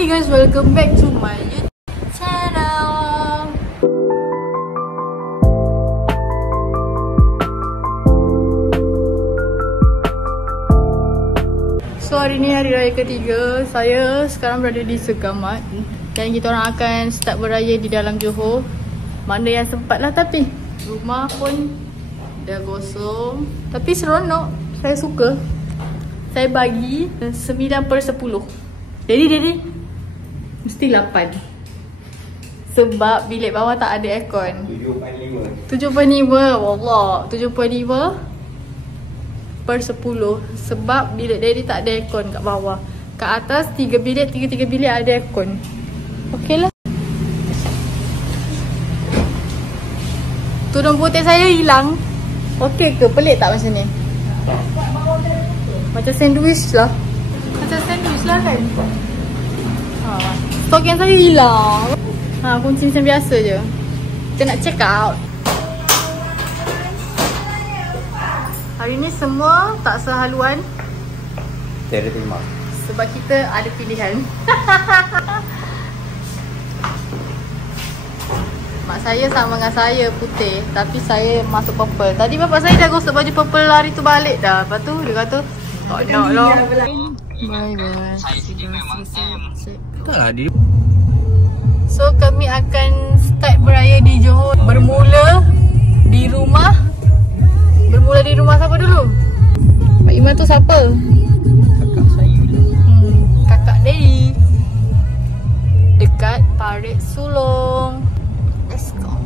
Hi guys, welcome back to my YouTube channel. So hari ni hari raya ketiga. Saya sekarang berada di Segamat dan kita orang akan start beraya di dalam Johor. Mana yang sempat lah, tapi rumah pun dah kosong. Tapi seronok, saya suka. Saya bagi 9/10. Jadi mesti 8. Sebab bilik bawah tak ada aircon. 7.5. Wallah, 7.5/10. Sebab bilik daddy tak ada aircon kat bawah. Kat atas 3 bilik, 3 bilik ada aircon. Okey lah. Tudung putih saya hilang. Okey ke? Pelik tak macam ni? Macam sandwich lah. Macam sandwich lah kan? Stok yang saya hilang. Kunci macam biasa je. Kita nak check out. Hari ni semua tak sehaluan. Saya ada terima. Sebab kita ada pilihan. Mak saya sama dengan saya putih, tapi saya masuk purple. Tadi bapak saya dah gosok baju purple hari tu balik dah. Lepas tu dia kata tak nak lah. Bye bye. Tak lah dia. So kami akan start beraya di Johor. Bermula di rumah siapa dulu? Pak Iman tu siapa? Kakak saya. Kakak Daddy. Dekat Parit Sulong. Let's go.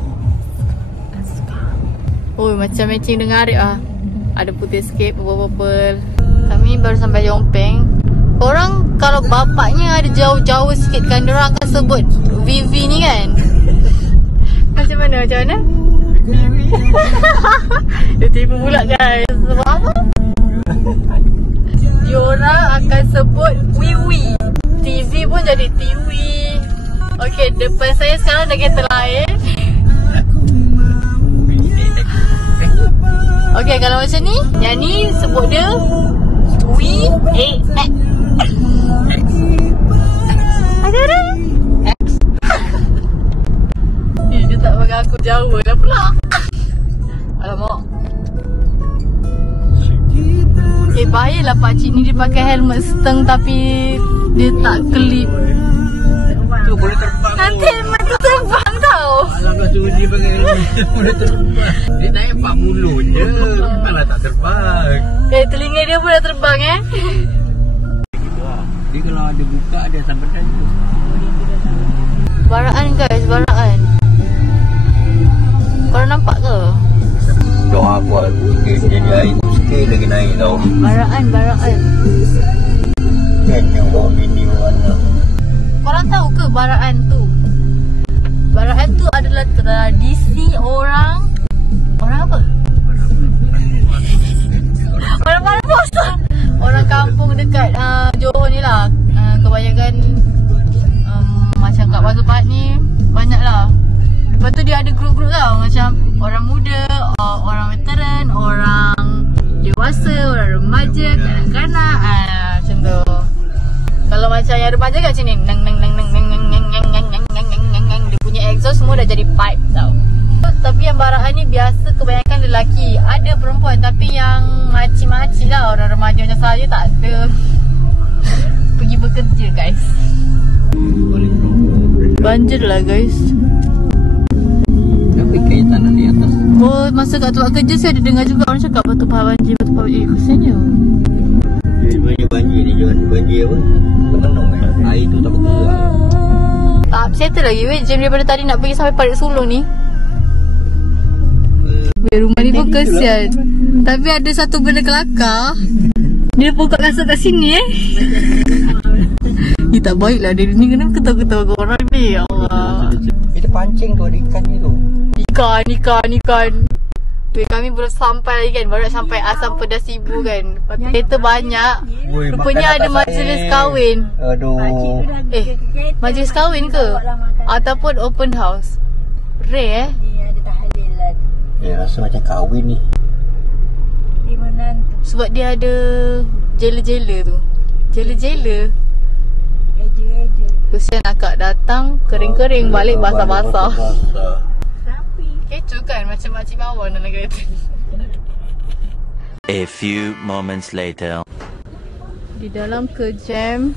Oh, macam matching dengan Arif ah. Ada putih sikit, purple. Kami baru sampai Yompeng. Korang kalau bapaknya ada jauh-jauh sikit kan, diorang akan sebut Vivi ni kan? Macam mana? Vivi. Dia tipu pula guys. Sebab apa? Diorang akan sebut Wiwi. TV pun jadi Tiwi. Okay, depan saya sekarang ada kereta lain. Okay, kalau macam ni, yang ni sebut dia Wi X. Ada. Dia tak bagi aku jauh lah pula. Alamak. Baiklah pakcik ni dia pakai helmet steng tapi dia tak kelip. Tu boleh terbang. Nanti helmet tu terbang tau. Alamak tu dia pakai helmet boleh terbang. Dia naik 40 je. Malah tak terbang. Telinga dia pun dah terbang Gitu lah. Dia kalau ada buka dia sampai kan tu. Baraan guys, baraan. Korang nampak ke? Doa buat sikit jadi air tu sikit lagi naik tau. Baraan. Kan yang bawa bini mana. Korang tahu ke baraan tu? Baraan tu adalah tradisi orang apa? Orang puasa. Orang kampung dekat Johor ni lah. Kebanyakan macam kat Batu Pahat ni banyak lah. Lepas tu dia ada grup-grup tau. Macam orang muda, orang veteran, orang dewasa, orang remaja, kanak-kanak, macam tu. Kalau macam yang remaja kat sini neng dia punya exhaust semua dah jadi pipe tau. Tapi yang baraan ni biasa kebanyakan lelaki. Ada perempuan tapi yang makcik-makcik lah. Orang remaja macam saya tak ada. Pergi bekerja guys. Banjir lah guys. Tapi kayak tanah di atas. Oh, masa kat tempat kerja saya ada dengar juga orang cakap Batu Pahat banjir. Kesiannya. Banjir ni jangan banjir apa. Pemenung kan. Air tu tak bergerak. Tak settle lagi weh. Jam daripada tadi nak pergi sampai Parit Sulong ni. Rumah ni pun kesian. Tapi ada satu benda kelakar. Dia buka kasut kat sini tak baik lah dia ni. Kenapa ketawa-ketawa ke orang ni? Ya Allah. Kita pancing tu ada ikan ni tu. Ikan. Weh, kami belum sampai lagi kan. Baru sampai Asam Pedas Ibu kan. Kereta banyak. Rupanya ada majlis kahwin. Aduh. Majlis kahwin ke? Ataupun open house? Rare rasa macam kahwin ni. Sebab dia ada jela-jela tu. Jela-jela. Kesian akak datang kering-kering, balik basah-basah. Kecoh kan macam makcik bawang dalam kereta. A few moments later. Di dalam kejaman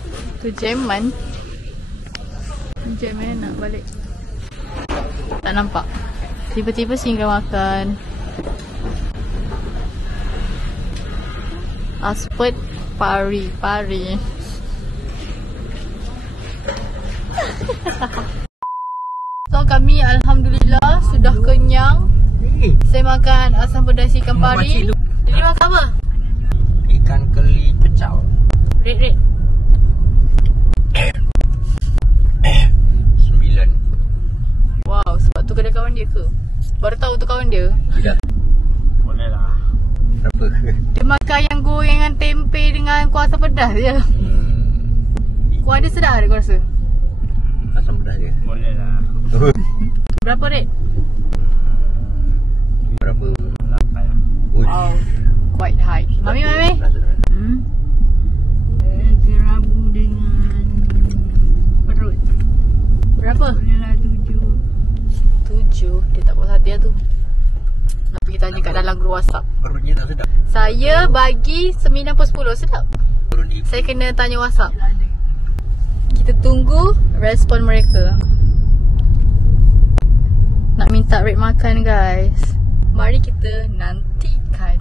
mana nak balik. Tak nampak. Tiba-tiba singgah makan Aspet pari. So kami alhamdulillah sudah kenyang. Saya makan asam pedas ikan pari. Jadi makan apa? Ikan keli pecah. Red. 9. Wow, sebab tu kedai kawan dia ke? Baru tahu tu kawan dia. Tidak. Boleh lah. Apa? Dia makan yang gorengan tempe dengan kuah asam pedas je. Kuah dia sedap dia, kau rasa? Asam pedas dia. Boleh lah. Berapa rate? Berapa? 8. Wow, quite high. Mami. Terabu dengan perut. Berapa? Bolehlah 7. Dia tak puas hati lah tu. Tapi kita tanya kat dalam grup WhatsApp. Perutnya tak sedap. Saya bagi 9/10. Sedap. Saya kena tanya WhatsApp. Kita tunggu respon mereka. Nak minta rate makan guys. Mari kita nantikan.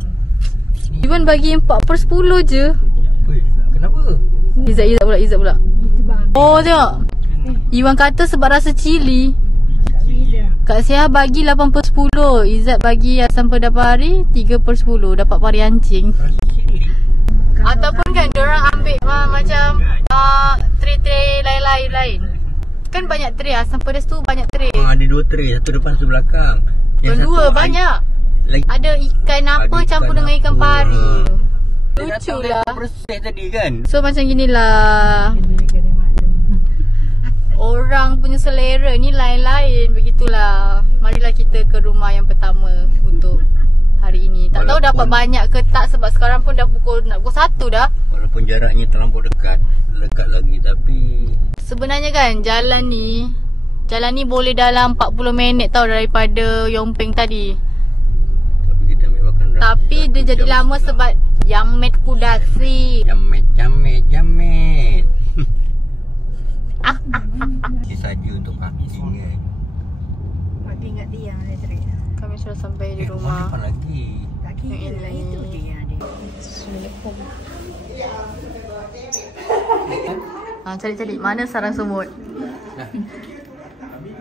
Iwan bagi 4/10 je. Kenapa? Izzat pula. Oh tengok. Iwan kata sebab rasa cili. Kak Syah bagi 8/10. Izzat bagi asam pedas pari 3/10. Dapat pari anjing. Ataupun kan diorang ambil macam tray-tray lain. Kan banyak tray. Asam pedas tu banyak tray. Ada 2 tray. Satu depan, satu belakang. Kedua banyak. Ada ikan apa campur dengan ikan pari. Lucu lah. Proses tadi kan. So macam ginilah. Orang punya selera ni lain-lain. Begitulah. Marilah kita ke rumah yang pertama untuk hari ini. Tak tahu dapat banyak ke tak sebab sekarang pun dah pukul 1 dah. Walaupun jaraknya terlampau dekat lagi, tapi sebenarnya kan jalan ni boleh dalam 40 minit tau daripada Yongpeng tadi. Tapi kita ambil makan dah. Tapi dia jadi lama sebab Yamet Kudasi. Jamet. Ini saja untuk pagi kan. Pagi ingat dia yang dia cerit. Kami sudah sampai di rumah. Depan lagi. Kaki dia itu dia yang dia. Cari-cari mana sarang semut.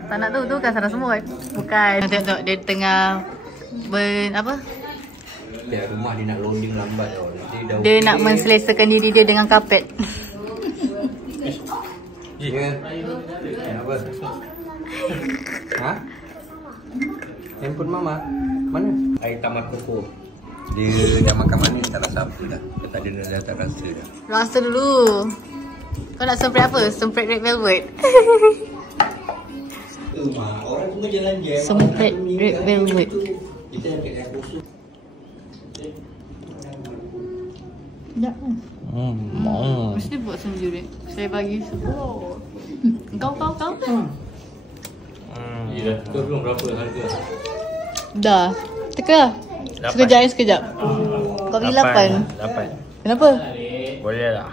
Tak nak tu kan sarang semut. Bukan. Tengok dia tengah Ya, rumah dia nak loading lambat tau. Dia nak menselesakan diri dia dengan kapet. Ya. Kenapa? Ha? Handphone mama? Mana? Air tamat koko. Dia dah makan mana tak rasa apa dah. Dia tak rasa dah. Rasa dulu. Kau nak semprit apa? Semprit red velvet. Orang semua jalan-jalan. Semprit red velvet. Kita nak air kosong. Sekejap kan? Mesti buat sendiri. Saya bagi 10. Kau. Ya, kau belum berapa harga? Dah. Teka. Sekejap. Kau bagi 8. 8. Kenapa? Boleh lah.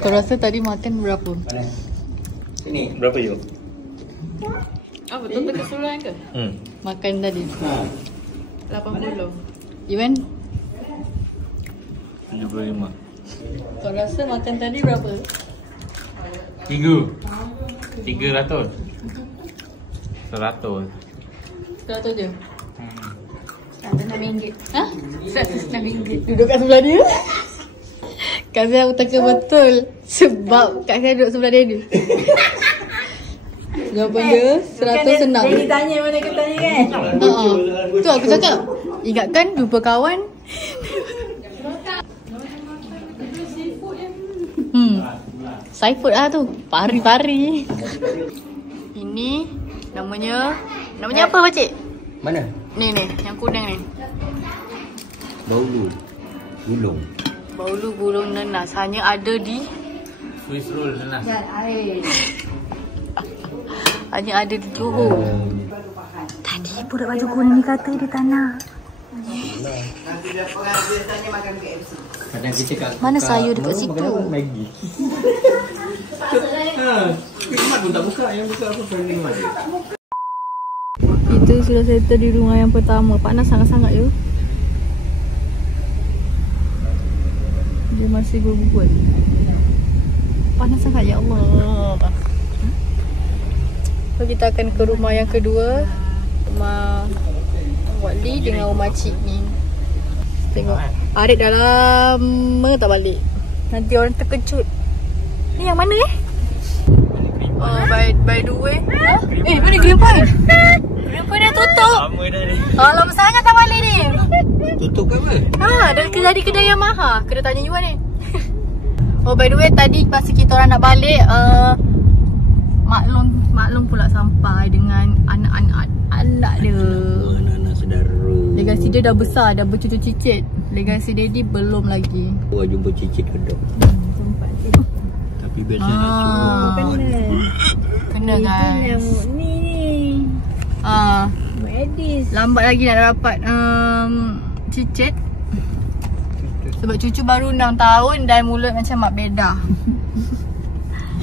Kau rasa tadi makan berapa? Sini. Berapa you? Apa? Betul keseluruhan ke? Makan tadi 80. Iwan? 75. Kau rasa makan tadi berapa? 300. 100 je? RM6. Ha? RM6. Duduk kat sebelah dia. Kak Zia utaka betul. Sebab Kak Zia duduk sebelah dia ni. Jawapan dia 100 senang. Dia tanya mana kita tanya kan? Tu aku cakap. Ingatkan jumpa kawan. Seafood lah tu. Pari-pari. Ini namanya apa pakcik? Mana? Ni yang kuning ni. Baulu. Gulung. Baulu gulung nenas hanya ada di Swiss roll sana. Hanya ada di Johor. Tadi budak baju kuning ni kata dia tak nak. Kadang kita kat Mana sayur dekat situ? Maggi. Mak pun tak buka, yang buka apa branding mak dia. Itu sudah settle di rumah yang pertama. Panas sangat-sangat ya. Dia masih berbuat. Panas sangat ya Allah. So kita akan ke rumah yang kedua. Rumah Wak Lee dengan rumah Cik ni. Tengok Arik dah lama tak balik. Nanti orang terkejut. Ni yang mana Oh, by the way. Mana Green Point? Green Point dah tutup. Lama dah ni. Lama sangat tak balik ni. Tutup ke apa? Dah jadi kedai Yamaha. Kena tanya Yuan ni. Oh, by the way, tadi masa kita orang nak balik, maklum pula sampai dengan anak dia. Anak-anak saudara. Legasi dia dah besar, dah bercucu cicit. Legasi daddy belum lagi. Wah, jumpa cicit kedok. Sempat tu. Tapi biasa rasa. Kena guys. Nyamuk ni. Medis. Lambat lagi nak dapat cicit. Sebab cucu baru 6 tahun dan mulut macam mak bedah.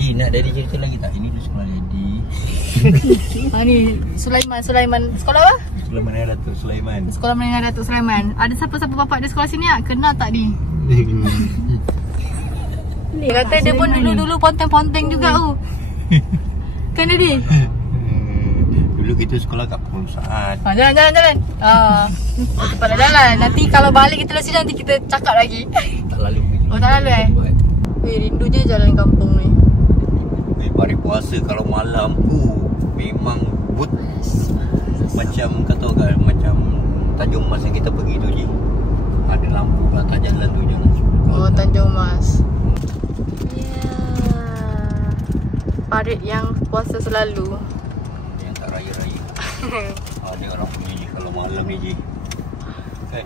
Nak daddy cerita lagi tak? Ini dia sekolah daddy. Ni Sulaiman. Sekolah apa? Sekolah Menengah Datuk Sulaiman. Sekolah Menengah Datuk Sulaiman. Ada siapa-siapa bapak dia sekolah sini tak? Kenal tak ni? Dia kata dia pun dulu-dulu ponteng-ponteng juga tu. Kan Daddy? Dulu kita sekolah kat perusahaan. Jalan. Cepat jalan. Nanti kalau balik kita sini nanti kita cakap lagi. Tak lalu. Oh tak lalu rindu je jalan kampung ni. Hari puasa kalau malam memang but. Macam kata kan, macam Tanjung Mas yang kita pergi tu je. Ada lampu kat atas jalan tu je. Oh, Tanjung Mas. Parit yang puasa selalu. Yang tak raya-raya. Dia orang punya je kalau malam ni je. Kan?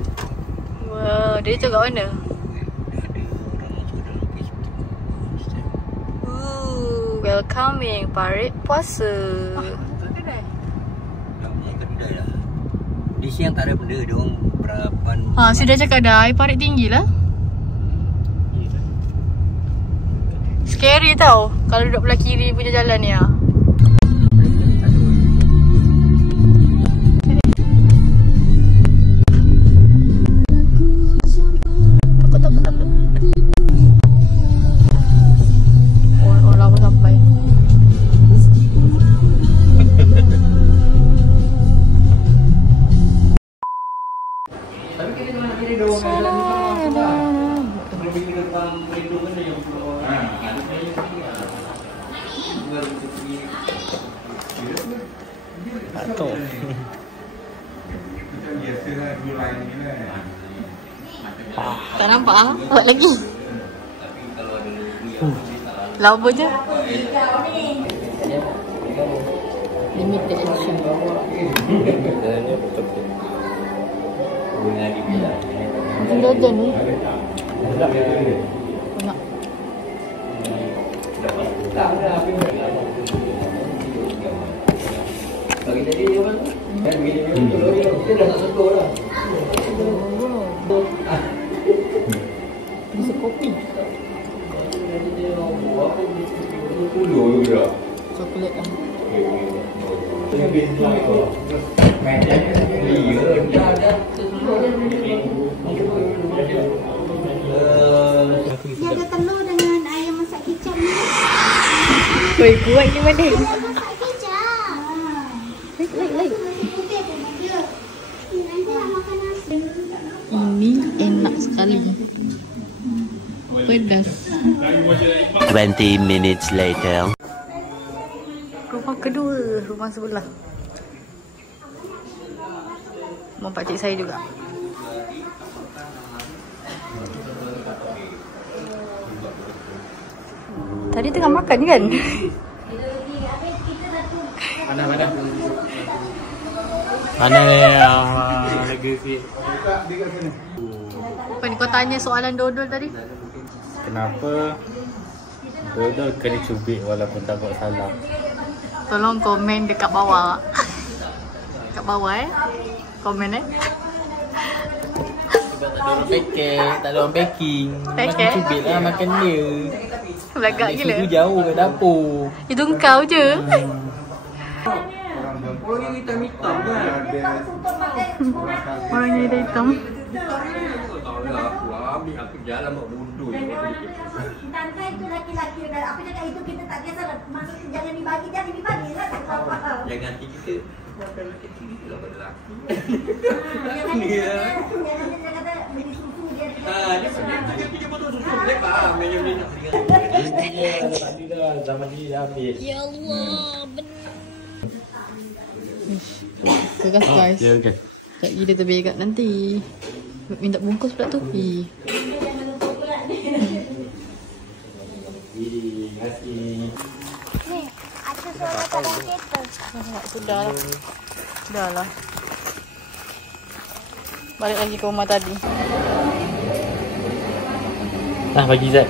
Wow, dia cakap mana? Ada orang masuk dalam Facebook. Welcoming Parit puasa. Di siang tak ada benda, dia orang berapan. Sudah cakap dah, air parit tinggi lah. Scary tau kalau duduk belah kiri punya jalan ni lah. Takut. Oh, lama sampai. Tapi kita cuma nak kira dia orang jalan ni sama. Lebih ke depan window mana yang Atau tak nampak ah? Buat lagi. Lama je. Limited edition. Macam jajan ni. Nak. bagi tadi dia mana? Kan begini dia dah tak sentuh dah. Bisa kopi. Dulu juga. Coklat kan. Dia ada telur dengan ayam masak kicap ni. Koi kuat ni mana? Masak kicap. Like. Nanti nak makan nasi. Ini enak sekali. Pedas. 20 minutes later. Rumah kedua, rumah sebelah. Rumah pakcik saya juga. Tadi tengah makan kan? Mana yang lagi sih? Apa ni kau tanya soalan dodol tadi? Kenapa Dua-dua kena cubit walaupun tak buat salah. Tolong komen dekat bawah. Kat bawah komen Sebab tak ada orang paket, tak ada orang packing. Packet? Makan cubit lah makan dia. Belagak Ambil gila. sudu jauh kat dapur. Itu kau je. Orang yang hitam-hitam kan? Orang yang hitam. Tahu lah, aku ambil aku jalan mak bodoh. Tangkai itu laki-laki dan apa cakap itu kita tak biasa masuk jangan dibagi lah Yang nanti kita makan kecil itu lah pada lelaki. jangan dia kata beli susu dia Dia sebenarnya 3 botol susu dia faham yang dia nak beli. Tadi dah zaman dia dah habis. Ya Allah, benar. Kegas guys. Ya okey. Tak gila terberak nanti. Minta bungkus pula tu. Terima kasih. Ni, ada suara dalam kereta. Sudah lah. Dah lah. Balik lagi ke rumah tadi. Nah, bagi Zat.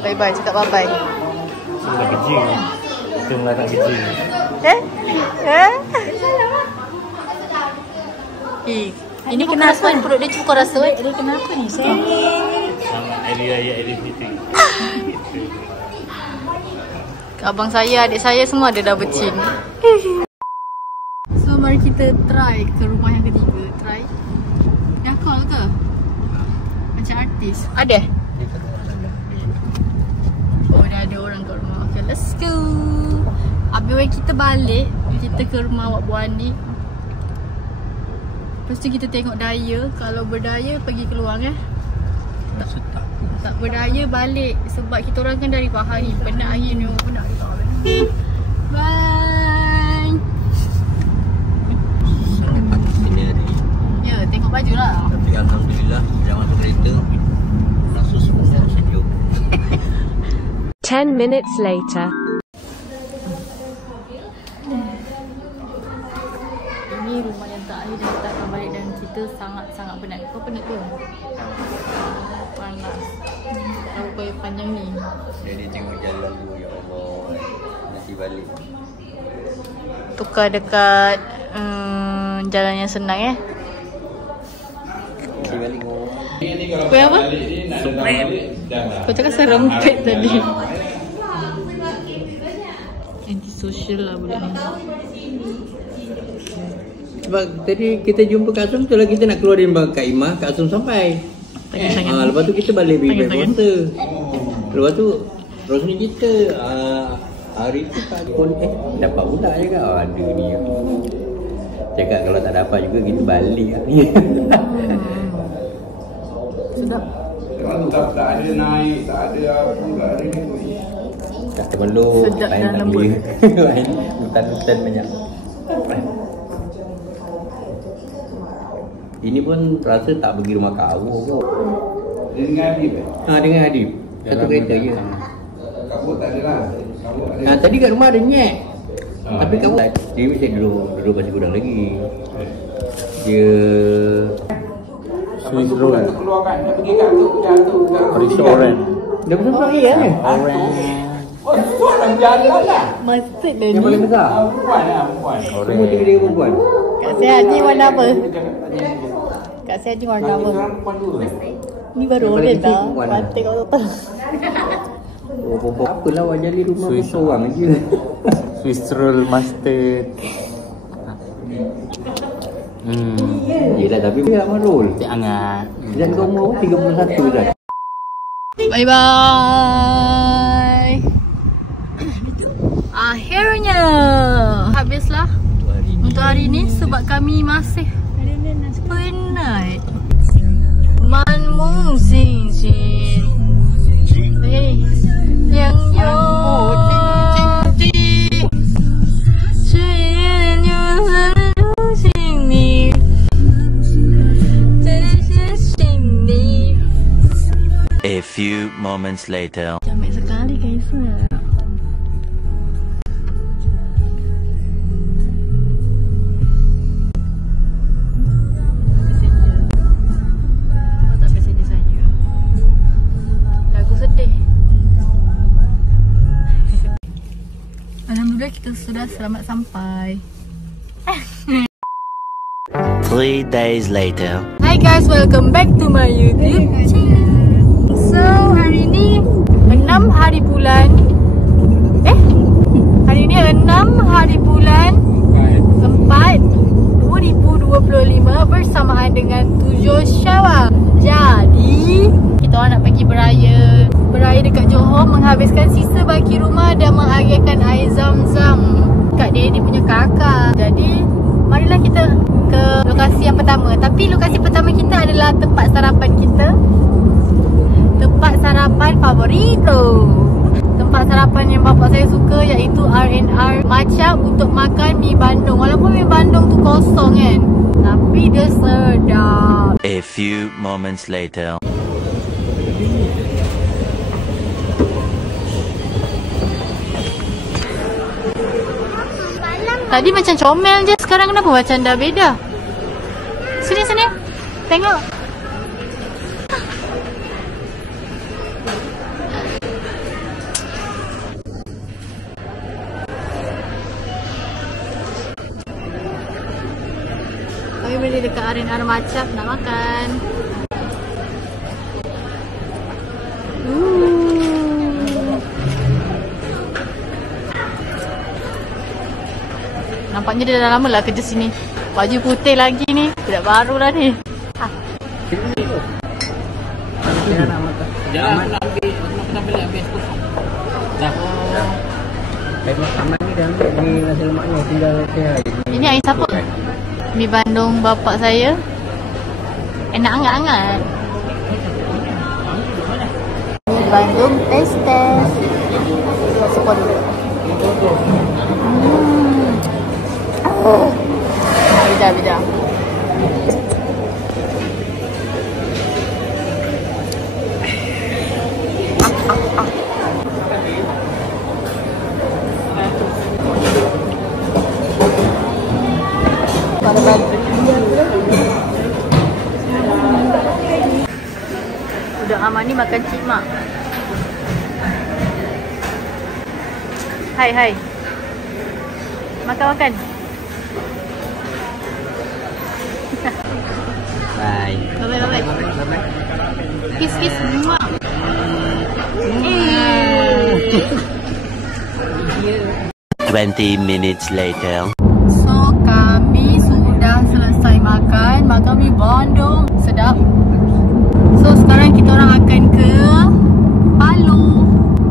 Bye-bye, cakap bye-bye. Sudah kerja. Kita mula nak kerja. Ini kenapa ni perut dia cukup rasa? Dia kenapa ni? Sama hari raya Aidilfitri. Abang saya, adik saya semua ada dah bercin. So mari kita try ke rumah yang ketiga. Try. Dah call ke? Macam artis. Ada? Oh dah ada orang kat rumah. Okay, let's go. Habis kita balik, kita ke rumah Wak Buani. Lepas tu kita tengok daya. Kalau berdaya pergi keluar tak berdaya balik. Sebab kita orang kan dari Pahang. Penat hari ni. Penat hari tak. Bye. Ya, tengok baju lah. Tapi alhamdulillah dah masuk kereta. Langsung semua sejuk. 10 minutes later. Ini rumah yang terakhir dan kita akan balik dan kita sangat-sangat penat. Kau penat ke? Panas. Tahu kau panjang ni. Jadi tengok jalan dulu ya Allah. Nanti balik. Tukar dekat jalan yang senang Nanti balik ngomong. Kau apa? Kau cakap serempet tadi. Antisocial lah budak ni. Sebab tadi kita jumpa Kak Asum tu lah kita nak keluarin Kak Imah, Kak Asum sampai. Lepas tu kita balik beli water. Lepas tu Rosni kita hari tu Kak pun dapat pula je Kak. Ada ni. Cakap kalau tak dapat juga kita balik lah ni. Sedap. Tak ada naik, tak ada apa, tak ada ni. Tak termeluk. Sedap lain dan tak lembut. boleh. Hutan-hutan banyak. Ini pun rasa tak pergi rumah kau kot. Dengan Adib Dengan Adib. Satu kereta je. kabut tak ada lah. Kabut tak ada. Tadi kat rumah ada nyek. Tapi kamu dia mesti duduk pasir gudang lagi. Dia Swiss roll. Keluarkan, dia pergi kat tu, Risa oren. dia besar lagi kan? Oh, tu orang jalan lah. Mesti dah Yang ni. paling besar. Perempuan lah, perempuan. Semua tiga-tiga perempuan. Kak saya ni warna apa? Kak saya ni warna apa? Perempuan dua. Ni baru Yang paling oren kecil dah. perempuan. Mati kau tak. Oh, perempuan. Apalah awak jali rumah pun seorang je. Swiss roll mustard. Yelah tapi dia nak roll. Cik hangat. Dan kau umur 31 dah. Bye bye. Akhirnya habislah untuk hari ni sebab kami masih penat. Man mung sing sing. Hey, yang yo. A few moments later. Jamek sekali guys. kita sudah selamat sampai. 3 days later. Hi guys, welcome back to my YouTube channel. So hari ni 6 hari bulan hari ni 6 hari bulan 4 2025 bersamaan dengan 7 Syawal. Jadi kita orang nak pergi beraya dekat Johor, menghabiskan sisa baki rumah dan mengagalkan air zam-zam kat dia punya kakak. Jadi marilah kita ke lokasi yang pertama. Tapi lokasi pertama kita adalah tempat sarapan kita. Tempat sarapan favorito. Tempat sarapan yang bapak saya suka, iaitu R&R Macam untuk makan mi Bandung. Walaupun mi Bandung tu kosong kan, tapi dia sedap. A few moments later. Tadi macam comel je, sekarang kenapa macam dah beda? Sini. Tengok. Kami beli dekat R&R Macam nak makan. Nampaknya dia dah lama lah kerja sini. Baju putih lagi ni. Budak baru lah ni. Jangan nak ambil, nak beli habis kosong. Dah. Air makan ni dah ambil di nasi lemak ni, tinggal air. Ini air siapa? Mi Bandung bapak saya. Enak hangat-hangat. Mi Bandung test. Masukkan dulu. Beda. Budak Aman ni makan cimak. Hai. Makan. Bye. Bye. Kiss. Muah. 20 minutes later. So kami sudah selesai makan mi Bandung. Sedap. So sekarang kita orang akan ke Palu.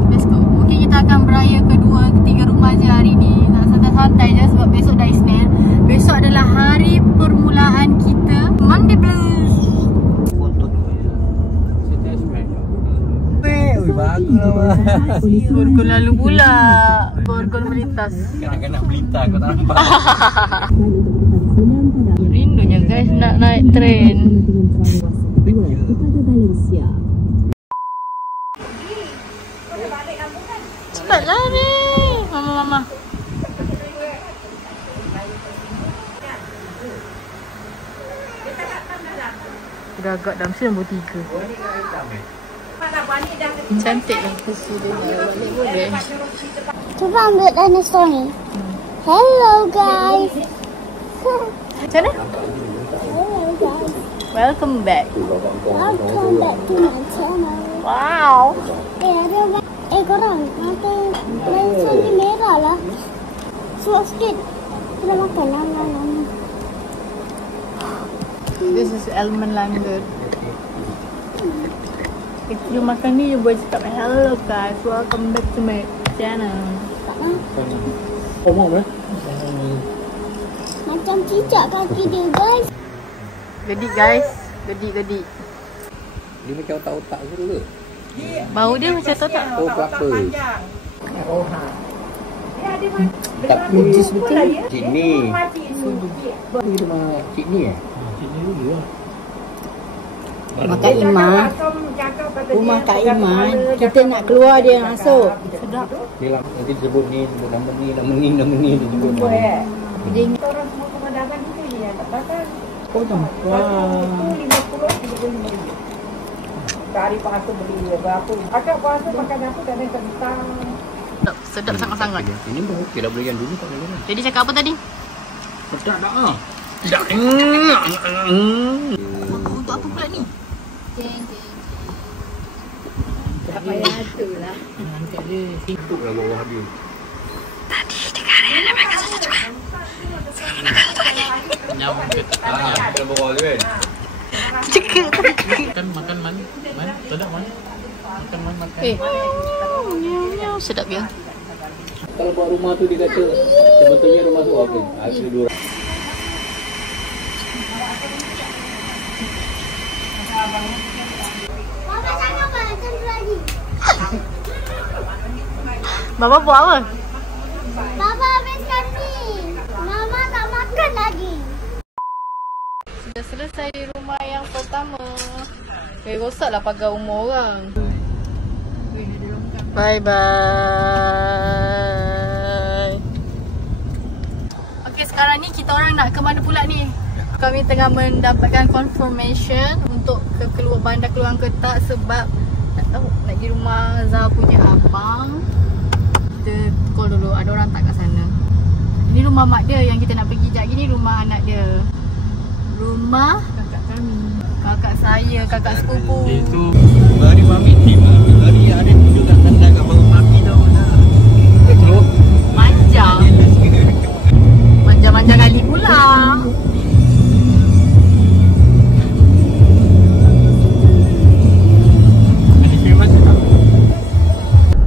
Let's go. Mungkin kita akan beraya ke 2-3 rumah je hari ni. Nak santai-santai je sebab besok dah Isnin. Besok adalah hari permulaan kita Monday Blues. Borgol lalu pula. Borgol melintas. Kanak-kanak melintas, kau tak nampak. Rindunya guys nak naik tren. Cepatlah ni Mama. Dah agak dah mesti nombor 3. Cantik lah kusu dia. Balik boleh. Cuba ambil dinosaur ni. Hello guys. Macam mana? Hello guys. Welcome back. Welcome back to my channel. Wow. Ada korang mata dinosaur ni merah lah. Suap sikit. Kita makan lama. This is almond langgam. If you makan ni, you boleh cakap hello guys, welcome back to my channel. Macam cicak kaki dia guys. Gedik guys, gedik. Dia macam otak-otak ke dulu? Bau dia macam tu tak? Oh, kelapa. Tapi jus betul. Sini. Sini Makan Iman. Rumah Kak Iman. Kita nak keluar dia masuk. Sedap. Ni lah, nanti sebut ni, nama ni disebut. Dia ingat. Oh, wah. So sedap sangat-sangat. Ini pun okey lah, boleh yang dulu tak boleh kan. Jadi cakap apa tadi? Sedap tak ah? Sedap. Untuk apa pula ni? Tak payah tu lah. Angkat je. Sibuk lah bawah dia. Tadi dengar dia makan satu cakap. Sekarang makan satu lagi. Nyambung ke tak? Nyambung. Kita bawah tu kan? Cekak. Makan man. Sedap man. Makan. Sedap ya. Kalau buat rumah tu dia kata sebetulnya rumah tu apa? Ada dua. Bapa jangan macam lagi. Bapa buat apa? Bapa habiskan ni. Mama tak makan lagi. Sudah selesai di rumah yang pertama. Rosaklah pagar rumah orang. Bye bye. Okey, sekarang ni kita orang nak ke mana pula ni? Kami tengah mendapatkan confirmation untuk keluar bandar Keluang Ketak sebab tak tahu nak pergi rumah Zah punya abang. Kita call dulu, ada orang tak kat sana. Ini rumah mak dia yang kita nak pergi jap lagi ni, rumah anak dia. Rumah kakak kami. Kakak saya, kakak sepupu. Itu Hari mami tim hari ada tunjuk kat tanda kat bawah mami tau dah. Terus Manja. Manja-manja kali pula.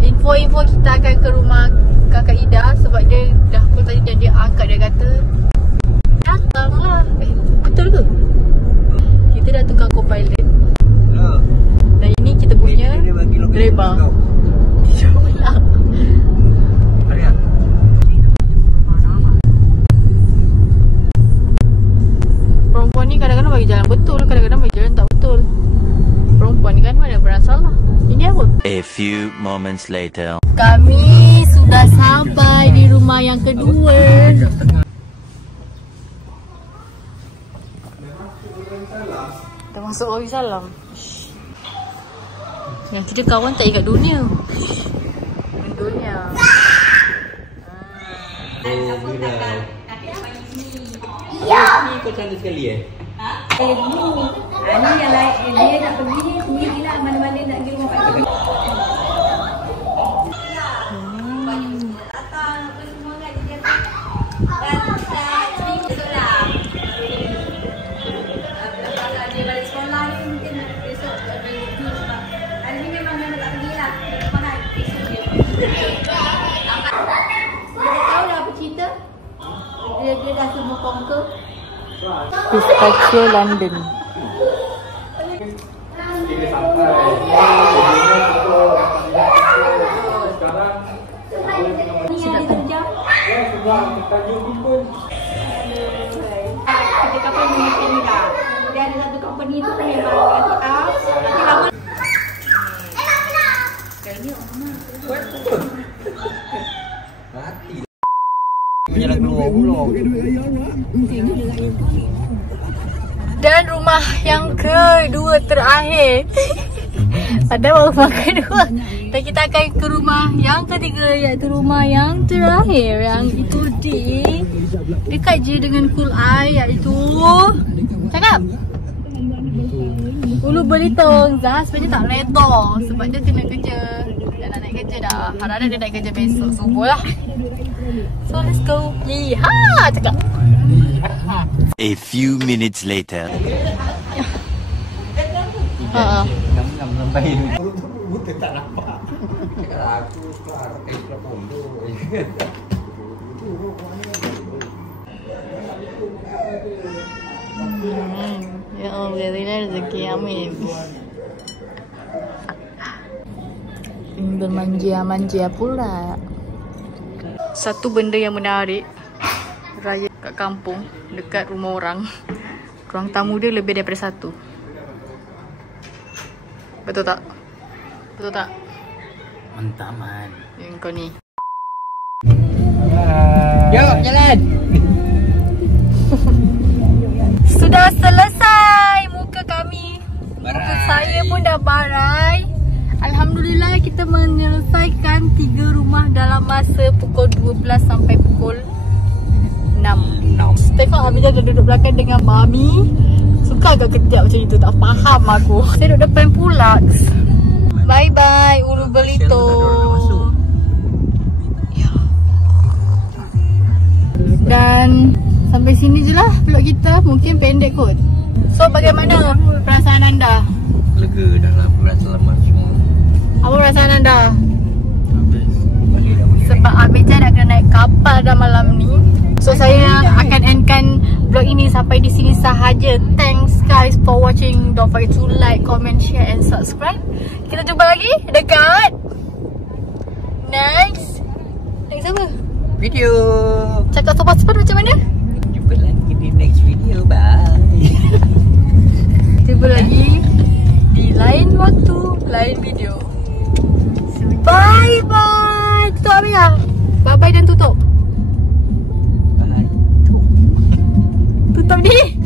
Info-info kita akan ke rumah kakak Ida sebab dia dah call tadi dan dia angkat, dia kata datanglah. Betul ke? Kita dah tukar co-pilot. Dan ini kita punya driver. InsyaAllah. Perempuan ni kadang-kadang bagi jalan betul, kadang-kadang bagi jalan tak betul. Perempuan ni kan mana bersalah. Ini apa? A few moments later. Kami sudah sampai di rumah yang kedua. Kita masuk Darussalam. Yang kita kawan tak ikat dunia. Dunia. oh bila. Ya. Ni kau cantik sekali Saya dulu. Ni yang lain, dia nak pergi ni sendirilah mana-mana nak pergi rumah Pak Cik. Dia dah semua conquer. Pistachio London. Kita sampai. Ni yang dia terjam. Kita kapal ni macam ni lah. Dia ada satu company tu memang nanti out. Nanti lama. Mati. Punya dah keluar ulang. Dan rumah yang kedua terakhir. Padahal baru rumah kedua. Dan kita akan ke rumah yang ketiga, iaitu rumah yang terakhir. Yang itu dekat je dengan Cool Eye, iaitu cakap Ulu Belitung. Zah sebenarnya tak redor sebab dia kena kerja. Dia nak naik kerja dah. Harap-harap dia naik kerja besok subuh lah. So let's go. Yeeha, cakap. A few minutes later. Ngam-ngam sampai dulu. Buta tak nampak. Cakap aku keluar keluar pondok. Ya Allah, bila rezeki, amin. Bermanja-manja pula. Satu benda yang menarik, raya kat kampung dekat rumah orang, ruang tamu dia lebih daripada satu. Betul tak? Betul tak? Mantap man. Yang kau ni. Yuk jalan. Sudah selesai muka kami. Muka saya pun dah barai. Alhamdulillah kita menyelesaikan 3 rumah dalam masa pukul 12 sampai pukul 6. Stefan Hamida dah duduk belakang dengan Mami. Suka agak ketiak macam itu, tak faham aku. Saya duduk depan pula. Bye bye Ulu Belito. Dan sampai sini je lah vlog kita. Mungkin pendek kot. So bagaimana perasaan anda? Lega dah lah, rasa lemas semua. Apa perasaan anda? Sebab Ameja nak kena naik kapal dah malam ni. So saya akan endkan vlog ini sampai di sini sahaja. Thanks guys for watching. Don't forget to like, comment, share and subscribe. Kita jumpa lagi dekat next apa? Video. Cakap sopan macam mana? Jumpa lagi di next video. Bye. Jumpa lagi di lain waktu, lain video. Bye bye. Tutup apa ya? Bye bye dan tutup. Bye. Tutup ni.